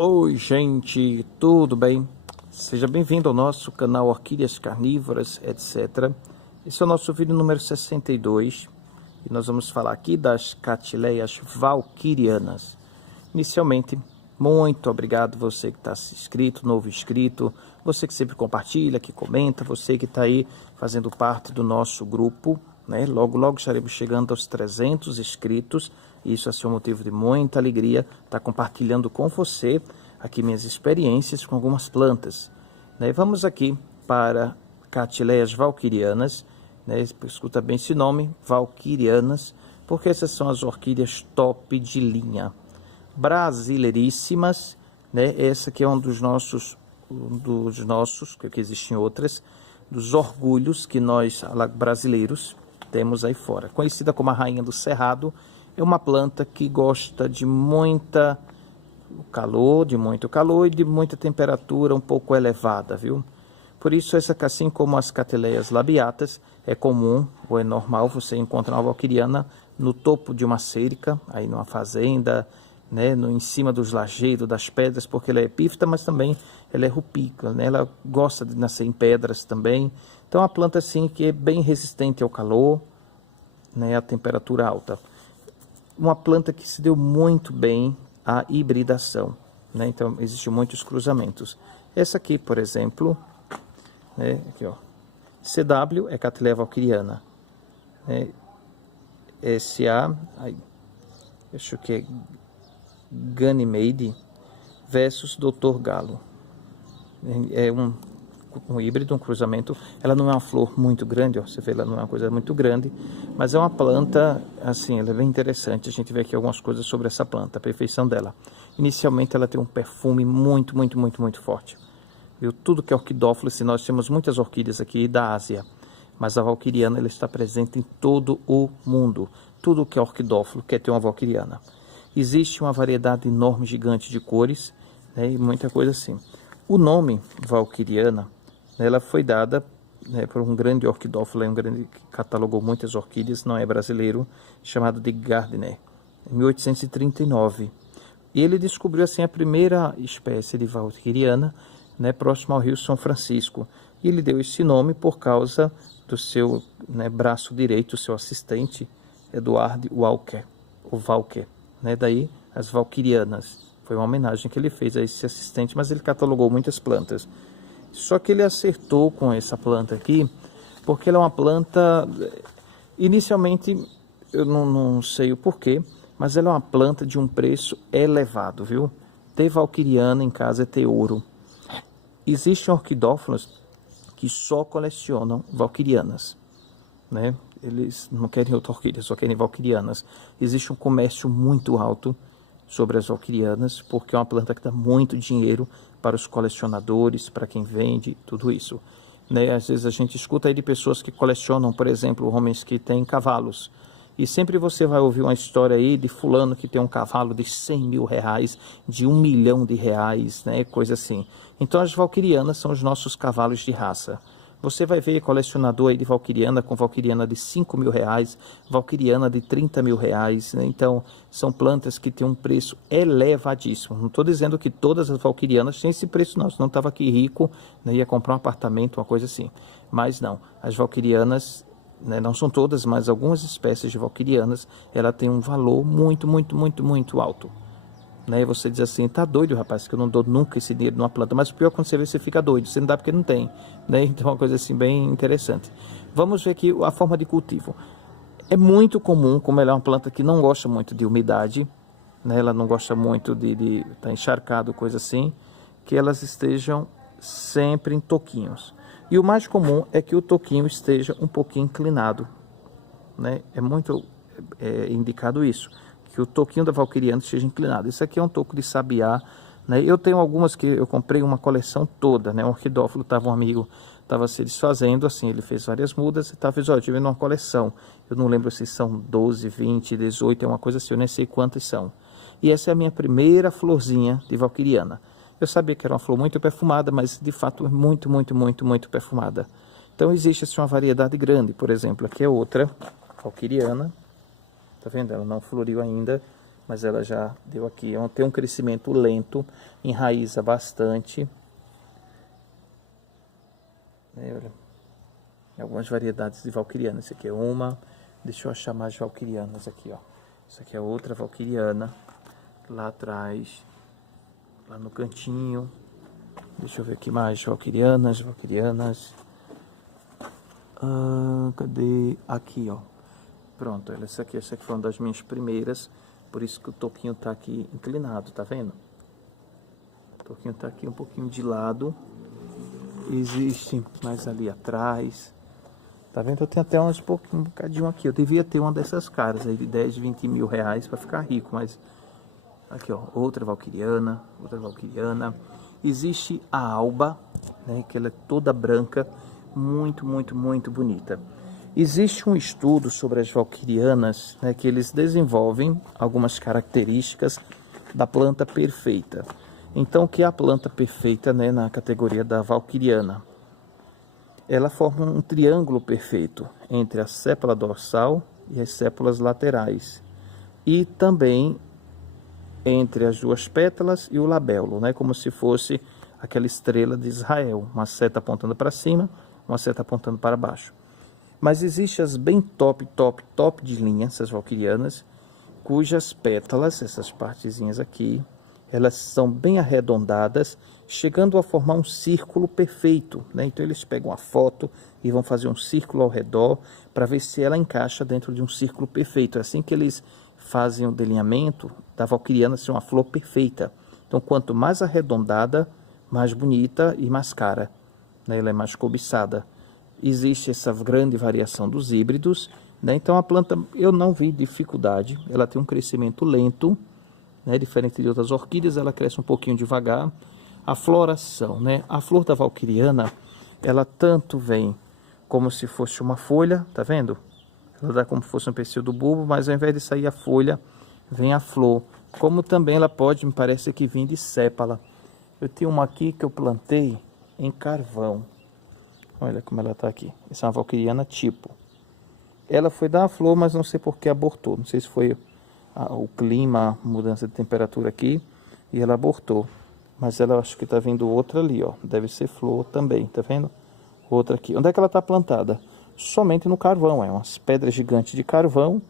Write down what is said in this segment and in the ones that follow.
Oi gente, tudo bem? Seja bem-vindo ao nosso canal Orquídeas Carnívoras, etc. Esse é o nosso vídeo número 62 e nós vamos falar aqui das Catileias valquirianas. Inicialmente, muito obrigado você que está inscrito, novo inscrito, você que sempre compartilha, que comenta, você que está aí fazendo parte do nosso grupo, né? Logo estaremos chegando aos 300 inscritos. Isso é um motivo de muita alegria estar compartilhando com você aqui minhas experiências com algumas plantas, né? Vamos aqui para Catileias valquirianas, né? Escuta bem esse nome, valquirianas, porque essas são as orquídeas top de linha, brasileiríssimas, né? Essa aqui é um dos nossos, que existem outras, dos orgulhos que nós brasileiros temos aí fora. Conhecida como a rainha do cerrado, é uma planta que gosta de muito calor e de muita temperatura um pouco elevada, viu? Por isso, essa, assim como as Catileias labiatas, é comum ou é normal você encontrar uma valquiriana no topo de uma cerca, aí numa fazenda, né, em cima dos lajedos, das pedras, porque ela é epífita, mas também ela é rupícola, né? Ela gosta de nascer em pedras também. Então, é uma planta assim que é bem resistente ao calor, né, à temperatura alta. Uma planta que se deu muito bem à hibridação, né? Então, existem muitos cruzamentos. Essa aqui, por exemplo, né, aqui, ó, CW é Catileia valquiriana, né? SA, acho que é Ganymede versus Dr. Galo. É um híbrido, um cruzamento. Ela não é uma flor muito grande, ó, você vê, ela não é uma coisa muito grande, mas é uma planta, assim, ela é bem interessante. A gente vê aqui algumas coisas sobre essa planta, a perfeição dela. Inicialmente ela tem um perfume muito forte, viu? Tudo que é orquidófilo, assim, nós temos muitas orquídeas aqui da Ásia, mas a valquiriana ela está presente em todo o mundo. Tudo que é orquidófilo quer ter uma valquiriana. Existe uma variedade enorme, gigante de cores, né, e muita coisa assim. O nome valquiriana, ela foi dada, né, por um grande orquidófilo, que catalogou muitas orquídeas, não é brasileiro, chamado de Gardner, em 1839. E ele descobriu assim a primeira espécie de valquiriana, né, próximo ao Rio São Francisco. E ele deu esse nome por causa do seu, né, braço direito, seu assistente, Edward Walker, ou Walker, né, daí as valquirianas. Foi uma homenagem que ele fez a esse assistente, mas ele catalogou muitas plantas. Só que ele acertou com essa planta aqui, porque ela é uma planta, inicialmente, eu não sei o porquê, mas ela é uma planta de um preço elevado, viu? Ter valquiriana em casa é ter ouro. Existem orquidófilos que só colecionam valquirianas, né? Eles não querem outra orquídea, só querem valquirianas. Existe um comércio muito alto sobre as valquirianas, porque é uma planta que dá muito dinheiro para os colecionadores, para quem vende, tudo isso, né? Às vezes a gente escuta aí de pessoas que colecionam, por exemplo, homens que têm cavalos, e sempre você vai ouvir uma história aí de fulano que tem um cavalo de 100 mil reais, de 1 milhão de reais, né? Coisa assim. Então as valquirianas são os nossos cavalos de raça. Você vai ver colecionador aí de valquiriana com valquiriana de 5 mil reais, valquiriana de 30 mil reais, né? Então, são plantas que têm um preço elevadíssimo. Não estou dizendo que todas as valquirianas têm esse preço, não. Senão eu estava aqui rico, né? Ia comprar um apartamento, uma coisa assim. Mas não, as valquirianas, né, não são todas, mas algumas espécies de valquirianas, ela tem um valor muito alto. Né? Você diz assim, tá doido, rapaz, que eu não dou nunca esse dinheiro numa planta. Mas o pior é quando você vê, você fica doido. Você não dá porque não tem, né? Então é uma coisa assim bem interessante. Vamos ver aqui a forma de cultivo. É muito comum, como ela é uma planta que não gosta muito de umidade, né? Ela não gosta muito de estar encharcado, coisa assim, que elas estejam sempre em toquinhos. E o mais comum é que o toquinho esteja um pouquinho inclinado, né? É muito indicado isso, que o toquinho da valquiriana esteja inclinado. Isso aqui é um toco de sabiá, né? Eu tenho algumas que eu comprei uma coleção toda, né? Um orquidófilo, um amigo estava se desfazendo, assim, ele fez várias mudas e fez, olha, eu tive uma coleção, eu não lembro se são 12, 20, 18, é uma coisa assim, eu nem sei quantas são. E essa é a minha primeira florzinha de valquiriana. Eu sabia que era uma flor muito perfumada, mas de fato é muito perfumada. Então existe assim, uma variedade grande. Por exemplo, aqui é outra valquiriana. Tá vendo? Ela não floriu ainda, mas ela já deu aqui. Tem um crescimento lento, enraiza bastante. Olha, algumas variedades de valquiriana. Essa aqui é uma. Deixa eu achar mais valquirianas aqui, ó. Essa aqui é outra valquiriana. Lá atrás, lá no cantinho. Deixa eu ver aqui mais valquirianas. Cadê? Aqui, ó. Pronto, essa aqui foi uma das minhas primeiras. Por isso que o toquinho tá aqui inclinado, tá vendo? O toquinho tá aqui um pouquinho de lado. Existe mais ali atrás. Tá vendo? Eu tenho até um bocadinho aqui. Eu devia ter uma dessas caras aí de 10, 20 mil reais para ficar rico, mas... Aqui, ó, outra valquiriana. Existe a alba, né, que ela é toda branca, muito bonita. Existe um estudo sobre as valquirianas, né, que eles desenvolvem algumas características da planta perfeita. Então, o que é a planta perfeita, né, na categoria da valquiriana? Ela forma um triângulo perfeito entre a sépala dorsal e as sépalas laterais. E também entre as duas pétalas e o labelo, né, como se fosse aquela estrela de Israel, uma seta apontando para cima, uma seta apontando para baixo. Mas existem as bem top de linha, essas valquirianas, cujas pétalas, essas partezinhas aqui, elas são bem arredondadas, chegando a formar um círculo perfeito, né? Então eles pegam a foto e vão fazer um círculo ao redor para ver se ela encaixa dentro de um círculo perfeito. É assim que eles fazem o delineamento da valquiriana ser uma flor perfeita. Então, quanto mais arredondada, mais bonita e mais cara, né? Ela é mais cobiçada. Existe essa grande variação dos híbridos, né? Então a planta, eu não vi dificuldade, ela tem um crescimento lento, né? Diferente de outras orquídeas, ela cresce um pouquinho devagar. A floração, né? A flor da valquiriana, ela tanto vem como se fosse uma folha, tá vendo? Ela dá como se fosse um pecíolo do bulbo, mas ao invés de sair a folha, vem a flor. Como também ela pode, me parece que vir de sépala. Eu tenho uma aqui que eu plantei em carvão. Olha como ela está aqui. Essa é uma valquiriana tipo. Ela foi dar a flor, mas não sei por que abortou. Não sei se foi o clima, a mudança de temperatura aqui, e ela abortou. Mas ela, acho que está vindo outra ali, ó. Deve ser flor também, tá vendo? Outra aqui. Onde é que ela está plantada? Somente no carvão. É umas pedras gigantes de carvão.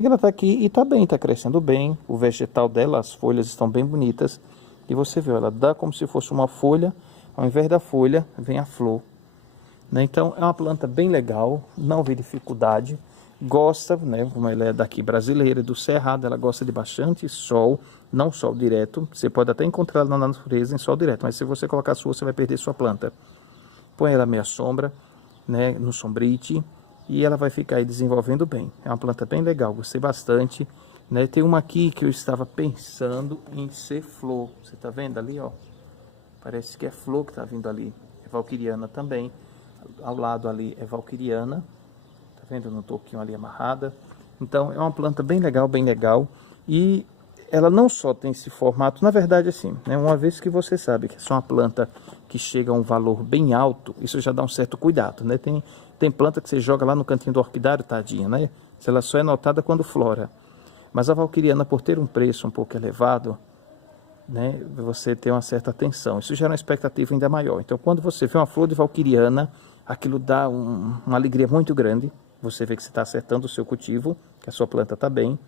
E ela está aqui e está bem, está crescendo bem. O vegetal dela, as folhas estão bem bonitas. E você vê, ela dá como se fosse uma folha. Ao invés da folha, vem a flor. Né? Então, é uma planta bem legal. Não vi dificuldade. Gosta, né, como ela é daqui brasileira, do Cerrado, ela gosta de bastante sol, não sol direto. Você pode até encontrar ela na natureza em sol direto, mas se você colocar a sua, você vai perder sua planta. Põe ela meia sombra, né, no sombrite, e ela vai ficar aí desenvolvendo bem. É uma planta bem legal, gostei bastante. Né? Tem uma aqui que eu estava pensando em ser flor. Você tá vendo ali, ó? Parece que é flor que tá vindo ali. É valquiriana também. Ao lado ali é valquiriana. Vendo no toquinho ali amarrada. Então é uma planta bem legal, e ela não só tem esse formato, na verdade assim, né, uma vez que você sabe que é só uma planta que chega a um valor bem alto, isso já dá um certo cuidado, né? Tem planta que você joga lá no cantinho do orquidário, tadinha, né? Ela só é notada quando flora. Mas a valquiriana, por ter um preço um pouco elevado, né, você tem uma certa atenção. Isso gera uma expectativa ainda maior. Então quando você vê uma flor de valquiriana, aquilo dá uma alegria muito grande. Você vê que você está acertando o seu cultivo, que a sua planta está bem.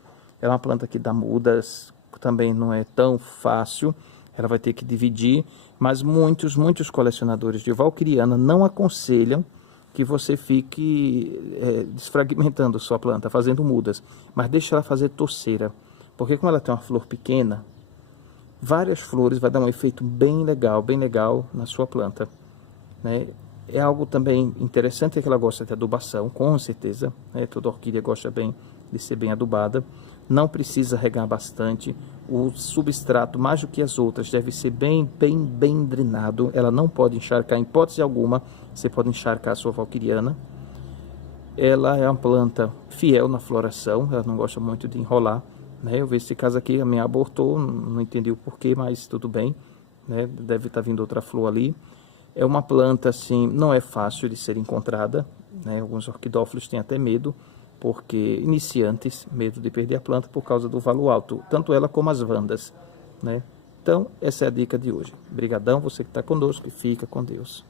É uma planta que dá mudas, também não é tão fácil. Ela vai ter que dividir, mas muitos colecionadores de valquiriana não aconselham que você fique desfragmentando sua planta, fazendo mudas. Mas deixa ela fazer torceira, porque como ela tem uma flor pequena, várias flores vai dar um efeito bem legal na sua planta, né? É algo também interessante que ela gosta de adubação, com certeza, né? Toda orquídea gosta bem de ser bem adubada. Não precisa regar bastante. O substrato, mais do que as outras, deve ser bem drenado. Ela não pode encharcar, em hipótese alguma, você pode encharcar a sua valquiriana. Ela é uma planta fiel na floração, ela não gosta muito de enrolar, né? Eu vejo esse caso aqui, a minha abortou, não entendi o porquê, mas tudo bem, né? Deve estar vindo outra flor ali. É uma planta, assim, não é fácil de ser encontrada, né? Alguns orquidófilos têm até medo, porque iniciantes, medo de perder a planta por causa do valor alto, tanto ela como as vandas, né? Então, essa é a dica de hoje. Obrigadão, você que está conosco, e fica com Deus.